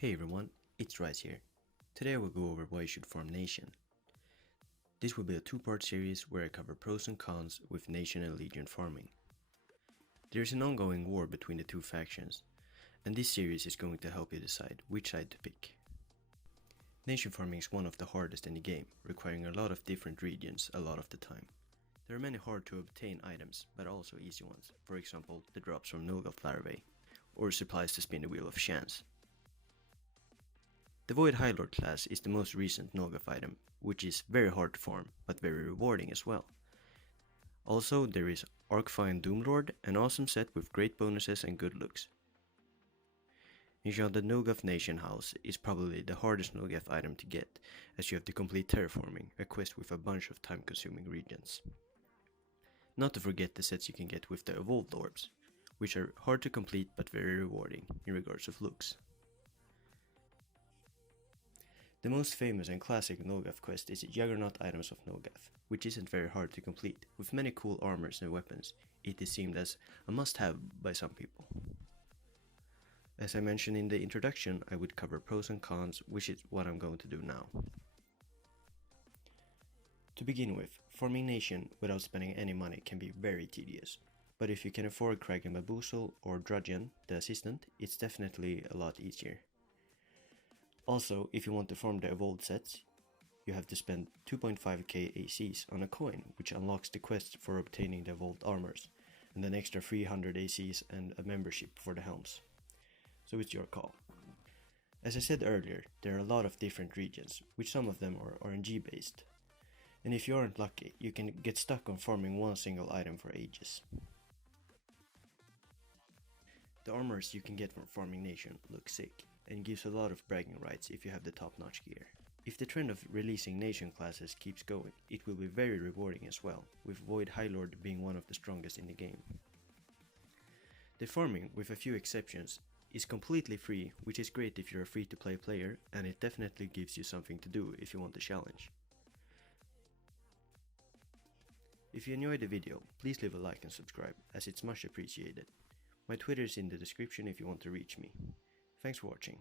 Hey everyone, it's Rice here. Today I will go over why you should form Nation. This will be a two-part series where I cover pros and cons with Nation and Legion farming. There is an ongoing war between the two factions, and this series is going to help you decide which side to pick. Nation farming is one of the hardest in the game, requiring a lot of different regions a lot of the time. There are many hard to obtain items, but also easy ones, for example the drops from Nulgath larvae, or supplies to spin the wheel of chance. The Void High Lord class is the most recent Nulgath item, which is very hard to farm, but very rewarding as well. Also, there is Arcfine Doomlord, an awesome set with great bonuses and good looks. In short, the Nulgath Nation house is probably the hardest Nulgath item to get, as you have to complete terraforming, a quest with a bunch of time-consuming regions. Not to forget the sets you can get with the Evolved Orbs, which are hard to complete but very rewarding in regards of looks. The most famous and classic Nulgath quest is Juggernaut Items of Nulgath, which isn't very hard to complete. With many cool armors and weapons, it is seen as a must-have by some people. As I mentioned in the introduction, I would cover pros and cons, which is what I'm going to do now. To begin with, forming Nation without spending any money can be very tedious, but if you can afford Kraken Baboozle or Drudgen, the assistant, it's definitely a lot easier. Also, if you want to farm the evolved sets, you have to spend 2.5k ACs on a coin, which unlocks the quest for obtaining the evolved armors, and an extra 300 ACs and a membership for the helms. So it's your call. As I said earlier, there are a lot of different regions, which some of them are RNG based. And if you aren't lucky, you can get stuck on farming one single item for ages. The armors you can get from farming Nation look sick, and gives a lot of bragging rights if you have the top-notch gear. If the trend of releasing Nation classes keeps going, it will be very rewarding as well, with Void High Lord being one of the strongest in the game. The farming, with a few exceptions, is completely free, which is great if you're a free-to-play player, and it definitely gives you something to do if you want a challenge. If you enjoyed the video, please leave a like and subscribe, as it's much appreciated. My Twitter is in the description if you want to reach me. Thanks for watching.